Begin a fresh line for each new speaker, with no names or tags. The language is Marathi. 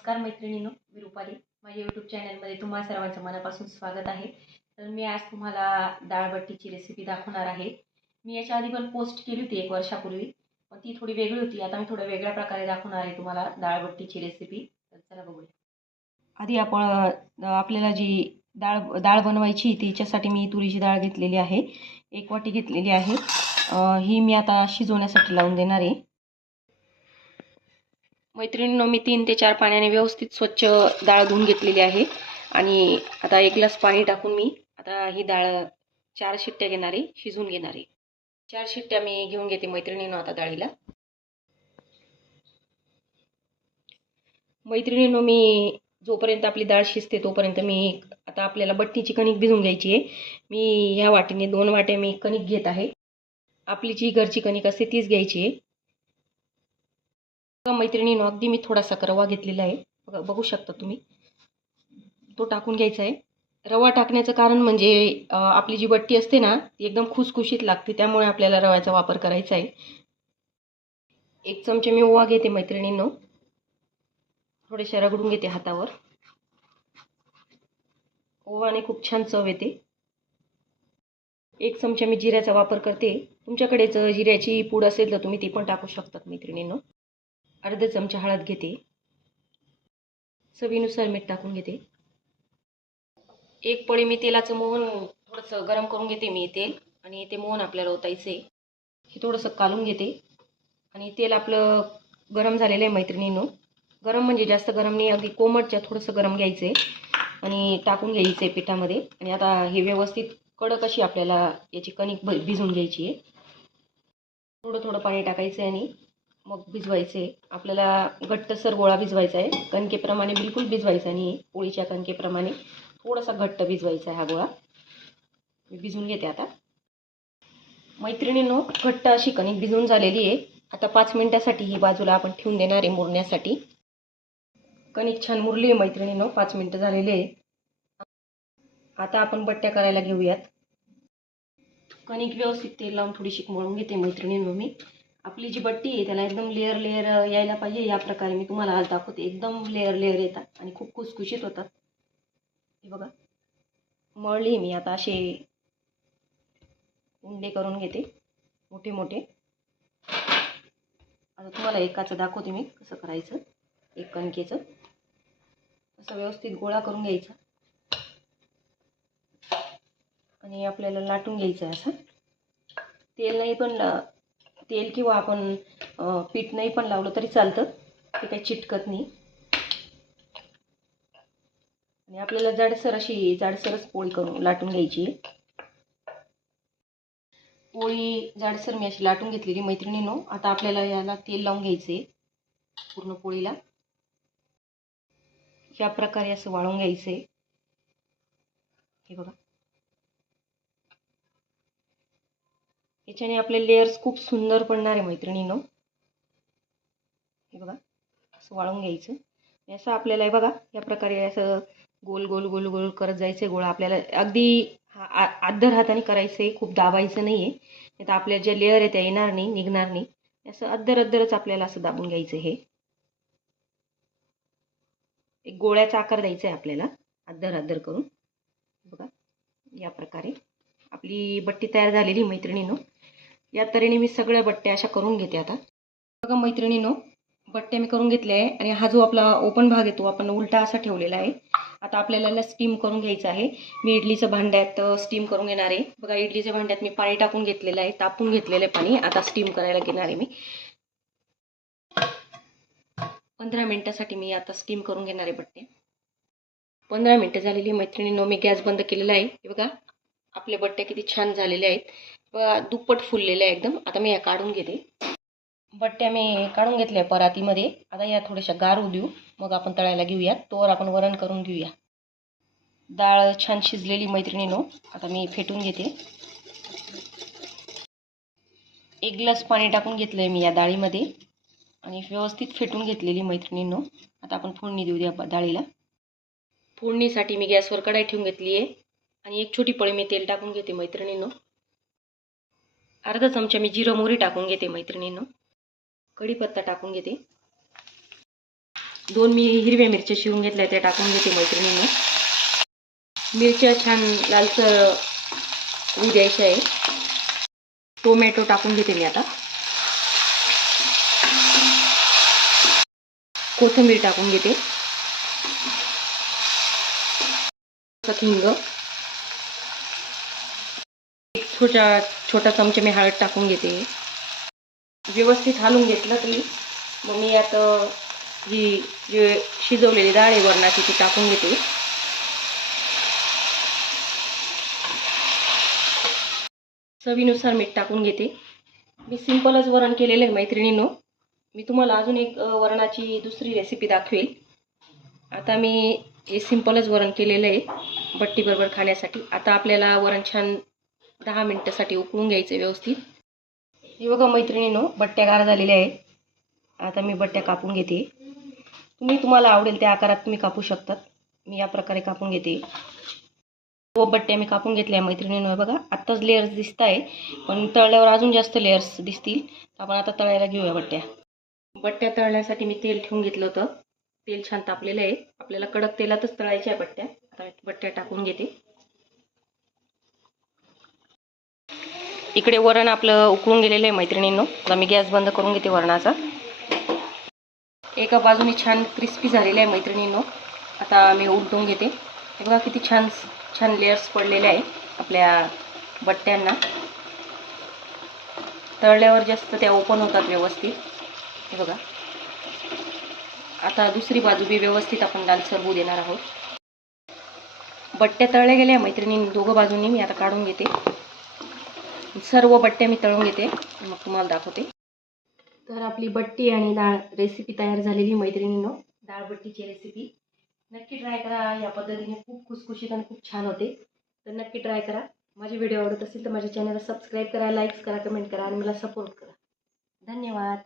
नमस्कार मैत्रिणींनो मी रुपाली. माझ्या यूट्यूब चॅनलमध्ये तुम्हा सर्वांचं मनापासून स्वागत आहे. तर मी आज तुम्हाला डाळबट्टीची रेसिपी दाखवणार आहे. मी याच्या आधी पण पोस्ट केली होती एक वर्षापूर्वी पण ती थोडी वेगळी होती. आता मी थोड्या वेगळ्या प्रकारे दाखवणार आहे तुम्हाला डाळबट्टीची रेसिपी तर चला बघूया. आधी आपण आपल्याला जी डाळ डाळ बनवायची तिच्यासाठी मी तुरीची डाळ घेतलेली आहे. एक वाटी घेतलेली आहे. ही मी आता शिजवण्यासाठी लावून देणार आहे. मैत्रिणींनो मी तीन ते चार पाण्याने व्यवस्थित स्वच्छ डाळ धुवून घेतलेली आहे. आणि आता एक ग्लास पाणी टाकून मी आता ही डाळ चार शिट्ट्या घेणार आहे शिजवून घेणार आहे. चार शिट्ट्या मी घेऊन घेते मैत्रिणींनो आता डाळीला. मैत्रिणींनो मी जोपर्यंत आपली डाळ शिजते तोपर्यंत मी आता आपल्याला बट्टीची कणिक भिजवून घ्यायची आहे. मी ह्या वाटीने दोन वाट्या मी कणिक घेत आहे. आपली जी घरची कणिक असते तीच घ्यायची आहे. बघा मैत्रिणीनं अगदी मी थोडासा रवा घेतलेला आहे. बघा बघू शकता तुम्ही. तो टाकून घ्यायचा आहे. रवा टाकण्याचं कारण म्हणजे आपली जी बट्टी असते ना ती एकदम खुसखुशीत लागते. त्यामुळे आपल्याला रव्याचा वापर करायचा आहे. एक चमचे मी ओवा घेते मैत्रिणींनो. थोडेसे रगडून घेते हातावर. ओवाने खूप छान चव येते. एक चमचा मी जिऱ्याचा वापर करते. तुमच्याकडेच जिऱ्याची पूड असेल तर तुम्ही ती पण टाकू शकतात मैत्रिणींनो. अर्धा चमचा हळद घेते. चवीनुसार मीठ टाकून घेते. एक पळी मी तेलाचं मोहन थोडंसं गरम करून घेते मी तेल आणि ते मोहन आपल्याला ओतायचं आहे हे थोडंसं कालून घेते. आणि तेल आपलं गरम झालेलं आहे मैत्रिणीनं. गरम म्हणजे जास्त गरम नाही अगदी कोमटच्या थोडंसं गरम घ्यायचं आहे आणि टाकून घ्यायचं आहे पिठामध्ये. आणि आता हे व्यवस्थित कडक अशी आपल्याला याची कणिक भिजून घ्यायची आहे. थोडं थोडं पाणी टाकायचं आहे आणि मग भिजवायचे. आहे आपल्याला घट्टसर गोळा भिजवायचा आहे. कणकेप्रमाणे बिलकुल भिजवायचा नाही पोळीच्या कणकेप्रमाणे थोडासा घट्ट भिजवायचा आहे हा गोळा. मी भिजून घेते आता. मैत्रिणीनो घट्ट अशी कणिक भिजून झालेली आहे. आता पाच मिनटासाठी ही बाजूला आपण ठेवून देणार आहे मुरण्यासाठी. कणिक छान मुरली आहे मैत्रिणीनो. पाच मिनटं झालेली आहे. आता आपण बट्ट्या करायला घेऊयात. कणिक व्यवस्थित तेल लावून थोडीशी मळून घेते मैत्रिणीनं मी. आपली जी बट्टी आहे त्याला एकदम लेअर लेअर यायला पाहिजे. या प्रकारे मी तुम्हाला आज दाखवते. एकदम लेअर लेअर येतात आणि खूप खुसखुशीत होतात. हे बघा. मळली मी आता असे उंडे करून घेते. मोठे मोठे. आता तुम्हाला एकाचं दाखवते मी कसं करायचं. एक कणकेचं. असं व्यवस्थित गोळा करून घ्यायचा. आणि आपल्याला लाटून घ्यायचं आहे असं. तेल नाही पण तेल किंवा आपण पीठ नाही पण लावलं तरी चालतं. ते काही चिटकत नाही. आणि आपल्याला जाडसर अशी जाडसरच पोळी करून लाटून घ्यायची. पोळी जाडसर मी अशी लाटून घेतलेली मैत्रिणीनो. आता आपल्याला याला तेल लावून घ्यायचे पूर्ण पोळीला. या प्रकारे असं वाळून घ्यायचे हे बघा. याच्याने आपले लेयर्स खूप सुंदर पडणार आहे मैत्रिणींनो. हे बघा असं वाळून घ्यायचं. असं आपल्याला हे बघा या प्रकारे असं गोल गोल गोल गोल करत जायचं गोळा. आपल्याला अगदी हा आदर हाताने करायचं आहे खूप दाबायचं नाही आहे नाही तर आपल्या ज्या लेअर आहे त्या येणार नाही निघणार नाही. असं अद्दर अद्दरच आपल्याला असं दाबून घ्यायचं हे. एक गोळ्याचा आकार द्यायचा आहे आपल्याला अद्दर अद्दर करून. बघा या प्रकारे आपली बट्टी तयार झालेली मैत्रिणीनो. या तऱ्हेने मी सगळ्या बट्ट्या अशा करून घेते आता. बघा मैत्रिणीनो बट्ट्या मी करून घेतल्या आहे आणि हा जो आपला ओपन भाग आहे तो आपण उलटा असा ठेवलेला आहे. आता आपल्याला स्टीम करून घ्यायचं आहे. मी इडलीचं भांड्यात स्टीम करून घेणार आहे. बघा इडलीच्या भांड्यात मी पाणी टाकून घेतलेलं आहे. तापून घेतलेलं आहे पाणी. आता स्टीम करायला घेणार आहे मी. पंधरा मिनटासाठी मी आता स्टीम करून घेणार आहे बट्टे. पंधरा मिनटं झालेली मैत्रिणीनो. मी गॅस बंद केलेला आहे. हे बघा आपले बट्टे किती छान झालेले आहेत. दुप्पट फुललेल्या आहे एकदम. आता मी या काढून घेते. बट्ट्या मी काढून घेतल्या परातीमध्ये. आता या थोड्याशा गारू देऊ. मग आपण तळायला घेऊया तोवर आपण वरण करून घेऊया. डाळ छान शिजलेली मैत्रिणीनो. आता मी फेटून घेते. एक ग्लास पाणी टाकून घेतलं आहे मी या डाळीमध्ये. आणि व्यवस्थित फेटून घेतलेली मैत्रिणींनो. आता आपण फोडणी देऊ द्या डाळीला. फोडणीसाठी मी गॅसवर कढाई ठेवून घेतली आहे आणि एक छोटी पळी मी तेल टाकून घेते मैत्रिणींनो. अर्धा चमचा मी जिरं मोहरी टाकून घेते मैत्रिणीनं. कढीपत्ता टाकून घेते. दोन मी हिरव्या मिरच्या शिवून घेतल्या त्या टाकून घेते मैत्रिणींनी. मिरच्या छान लालसर होऊ द्यायच्या आहे. टोमॅटो टाकून घेते मी आता. कोथिंबीर टाकून घेते. हिंग एक छोट्या छोटा चमचे मी हळद टाकून घेते. व्यवस्थित हालून घेतलं की मग मी आता जी जे शिजवलेली डाळ आहे वरणाची ती टाकून घेते. चवीनुसार मीठ टाकून घेते. मी सिंपलच वरण केलेलं आहे मैत्रिणींनो. मी तुम्हाला अजून एक वरणाची दुसरी रेसिपी दाखवेल. आता मी हे सिंपलच वरण केलेलं आहे बट्टीबरोबर खाण्यासाठी. आता आपल्याला वरण छान दहा मिनटासाठी उकळून घ्यायचं आहे व्यवस्थित. हे बघा मैत्रिणीनो बट्ट्या गार झालेल्या आहे आता मी बट्ट्या कापून घेते. तुम्ही तुम्हाला आवडेल त्या आकारात तुम्ही कापू शकतात. मी या प्रकारे कापून घेते. व बट्ट्या मी कापून घेतल्या मैत्रिणींनो बघा. आत्ताच लेअर्स दिसत आहे पण तळल्यावर अजून जास्त लेअर्स दिसतील. आपण आता तळायला घेऊया बट्ट्या. बट्ट्या तळण्यासाठी मी तेल ठेवून घेतलं होतं. तेल छान तापलेलं आहे. आपल्याला कडक तेलातच तळायच्या आहे बट्ट्या. आता बट्ट्या टाकून घेते. इकडे वरण आपलं उकळून गेलेलं आहे मैत्रिणींनो. आता मी गॅस बंद करून घेते वरणाचा. एका बाजूने छान क्रिस्पी झालेलं आहे मैत्रिणींनो. आता मी उलटून घेते. हे बघा किती छान छान लेअर्स पडलेले आहे आपल्या बट्ट्यांना. तळल्यावर जास्त त्या ओपन होतात व्यवस्थित. हे बघा. आता दुसरी बाजू बी व्यवस्थित आपण लालसर होऊ देणार आहोत. बट्ट्या तळल्या गेल्या मैत्रिणी दोघं बाजूंनी मी आता काढून घेते. सर्व बट्ट्या मी तळून घेते. मग तुम्हाला दाखवते. तर आपली बट्टी आणि डाळ रेसिपी तयार झालेली मैत्रिणींनो. डाळ बट्टीची रेसिपी नक्की ट्राय करा. या पद्धतीने खूप खुसखुशीत आणि खूप छान होते. तर नक्की ट्राय करा. माझे व्हिडिओ आवडत असेल तर माझ्या चॅनलला सबस्क्राईब करा लाईक्स करा कमेंट करा आणि मला सपोर्ट करा. धन्यवाद.